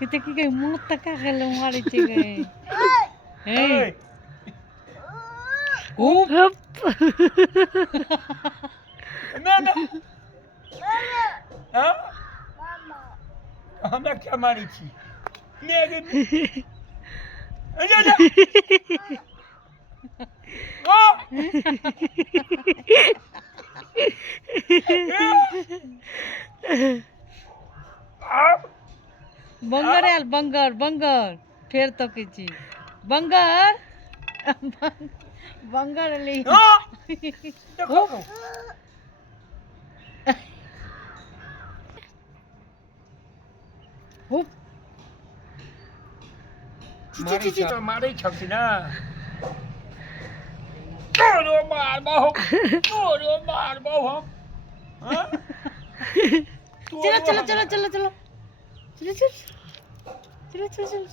kita kiki muta ka kalau mari cike. Hey. Hup. Nana. हाँ हमें क्या मारी थी मेरे अरे बंगर यार बंगर फिर तो किसी बंगर बंगर ले देखो हुप मारे छक्की ना तोरो मार बहु हाँ चलो चलो चलो चलो चलो चलो चलो चलो चलो चलो